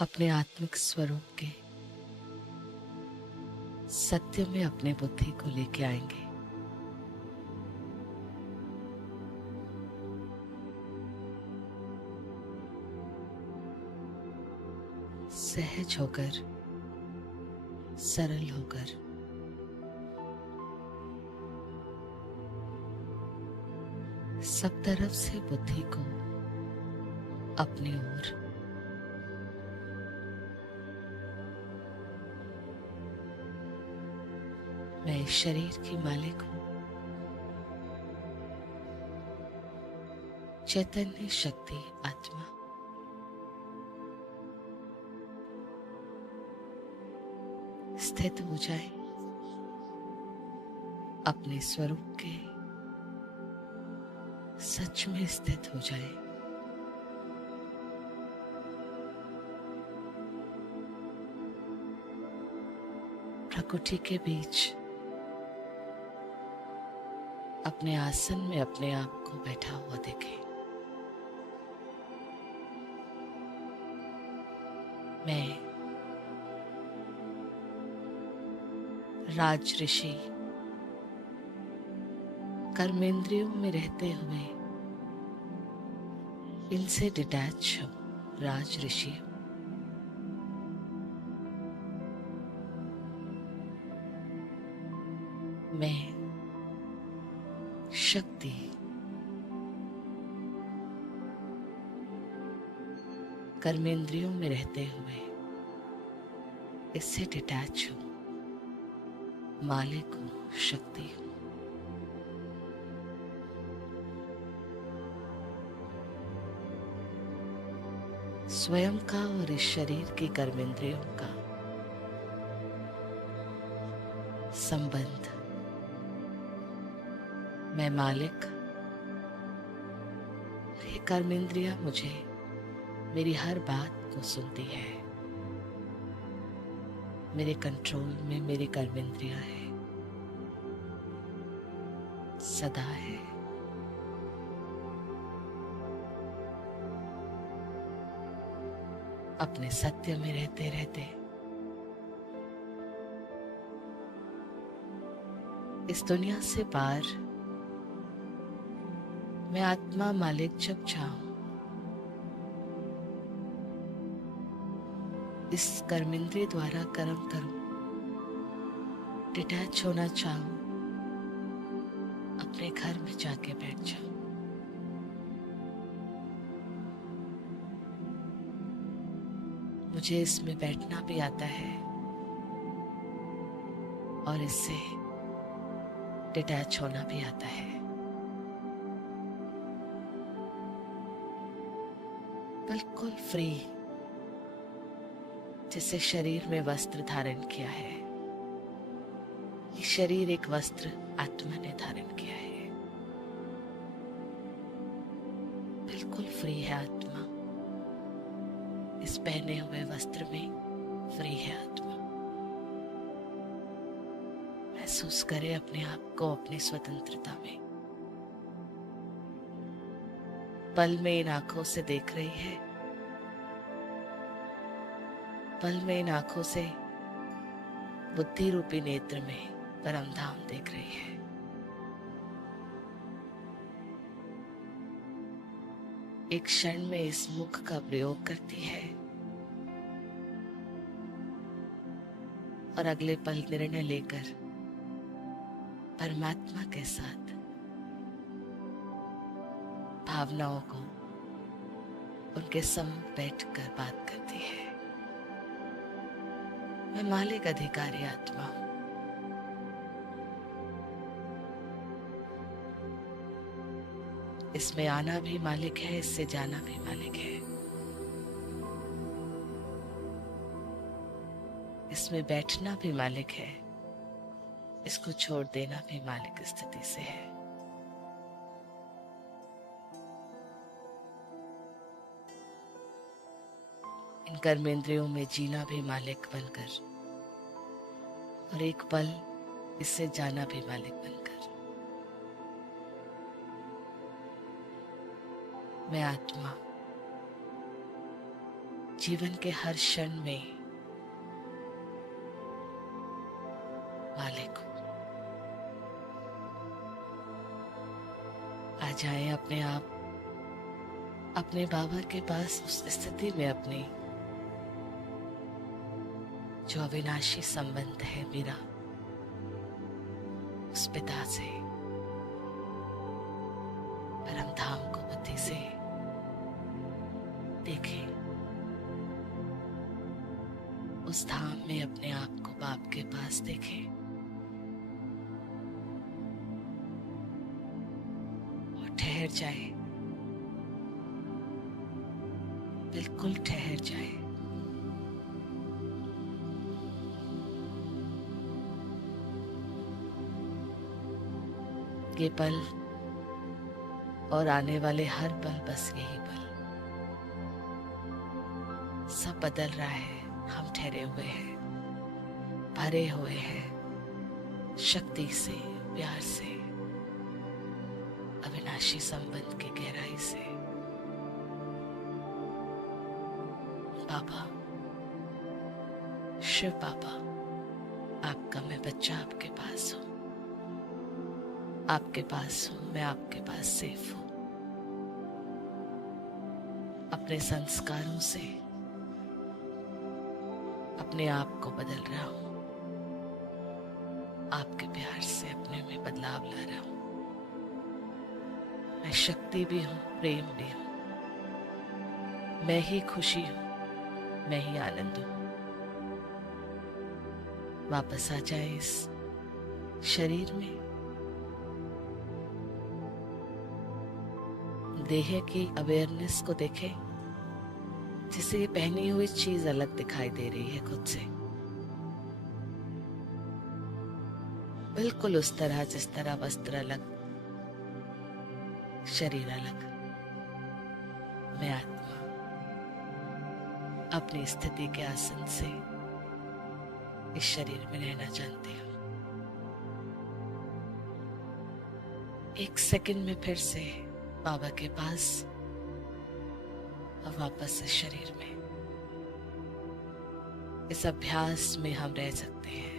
अपने आत्मिक स्वरूप के सत्य में अपने बुद्धि को लेके आएंगे। सहज होकर, सरल होकर, सब तरफ से बुद्धि को अपनी ओर मैं इस शरीर की मालिक हूं। चैतन्य शक्ति आत्मा स्थित हो जाए अपने स्वरूप के सच में स्थित हो जाए। प्रकृति के बीच अपने आसन में अपने आप को बैठा हुआ देखे। मैं राज ऋषि कर्मेंद्रियों में रहते हुए इनसे डिटैच हूं। राज ऋषि मैं शक्ति कर्मेंद्रियों में रहते हुए इससे डिटैच हूं। मालिक हूं, शक्ति हूं। स्वयं का और इस शरीर की कर्मेंद्रियों का संबंध। मैं मालिक, ये कर्मेंद्रियां मुझे मेरी हर बात को सुनती है। मेरे कंट्रोल में मेरी कर्मेंद्रियां है, सदा है। अपने सत्य में रहते रहते इस दुनिया से पार मैं आत्मा मालिक जब चाहूं इस कर्मेंद्रिय द्वारा कर्म करूं, डिटैच होना चाहूं, अपने घर में जाके बैठ जाऊं। मुझे इसमें बैठना भी आता है और इससे डिटैच होना भी आता है। बिल्कुल फ्री, जैसे शरीर में वस्त्र धारण किया है। ये शरीर एक वस्त्र आत्मा ने धारण किया है। बिल्कुल फ्री है आत्मा। इस पहने हुए वस्त्र में फ्री है आत्मा। महसूस करे अपने आप को अपनी स्वतंत्रता में। पल में इन आंखों से देख रही है, पल में इन आंखों से बुद्धि रूपी नेत्र में परम धाम देख रही है। एक क्षण में इस मुख का प्रयोग करती है और अगले पल निर्णय लेकर परमात्मा के साथ भावनाओं को उनके सम्मुख बैठकर बात करती है। मैं मालिक अधिकारी आत्मा हूं। इसमें आना भी मालिक है, इससे जाना भी मालिक है। इसमें बैठना भी मालिक है, इसको छोड़ देना भी मालिक स्थिति से है। इन कर्मेंद्रियों में जीना भी मालिक बनकर और एक पल इससे जाना भी मालिक बनकर। मैं आत्मा जीवन के हर क्षण में मालिक हो। आ जाए अपने आप अपने बाबा के पास, उस स्थिति में अपनी जो अविनाशी संबंध है मेरा उस पिता से, परम धाम को बुद्धि से देखें। उस धाम में अपने आप को बाप के पास देखें और ठहर जाए, बिल्कुल ठहर जाए। ये पल और आने वाले हर पल, बस यही पल, सब बदल रहा है। हम ठहरे हुए हैं, भरे हुए हैं शक्ति से, प्यार से, अविनाशी संबंध की गहराई से। बाबा, शिव बाबा, आपका मैं बच्चा आपके पास हूँ, आपके पास हूँ, मैं आपके पास सेफ हूँ। अपने संस्कारों से अपने आप को बदल रहा हूँ, आपके प्यार से अपने में बदलाव ला रहा हूँ। मैं शक्ति भी हूँ, प्रेम भी हूँ, मैं ही खुशी हूँ, मैं ही आनंद हूँ। वापस आ जाए इस शरीर में, देह की अवेयरनेस को देखें, जिसे ये पहनी हुई चीज अलग दिखाई दे रही है खुद से, बिल्कुल उस तरह जिस तरह वस्त्र अलग, शरीर अलग। मैं आत्मा अपनी स्थिति के आसन से इस शरीर में रहना जानती हूँ। एक सेकंड में फिर से बाबा के पास और वापस इस शरीर में। इस अभ्यास में हम रह सकते हैं।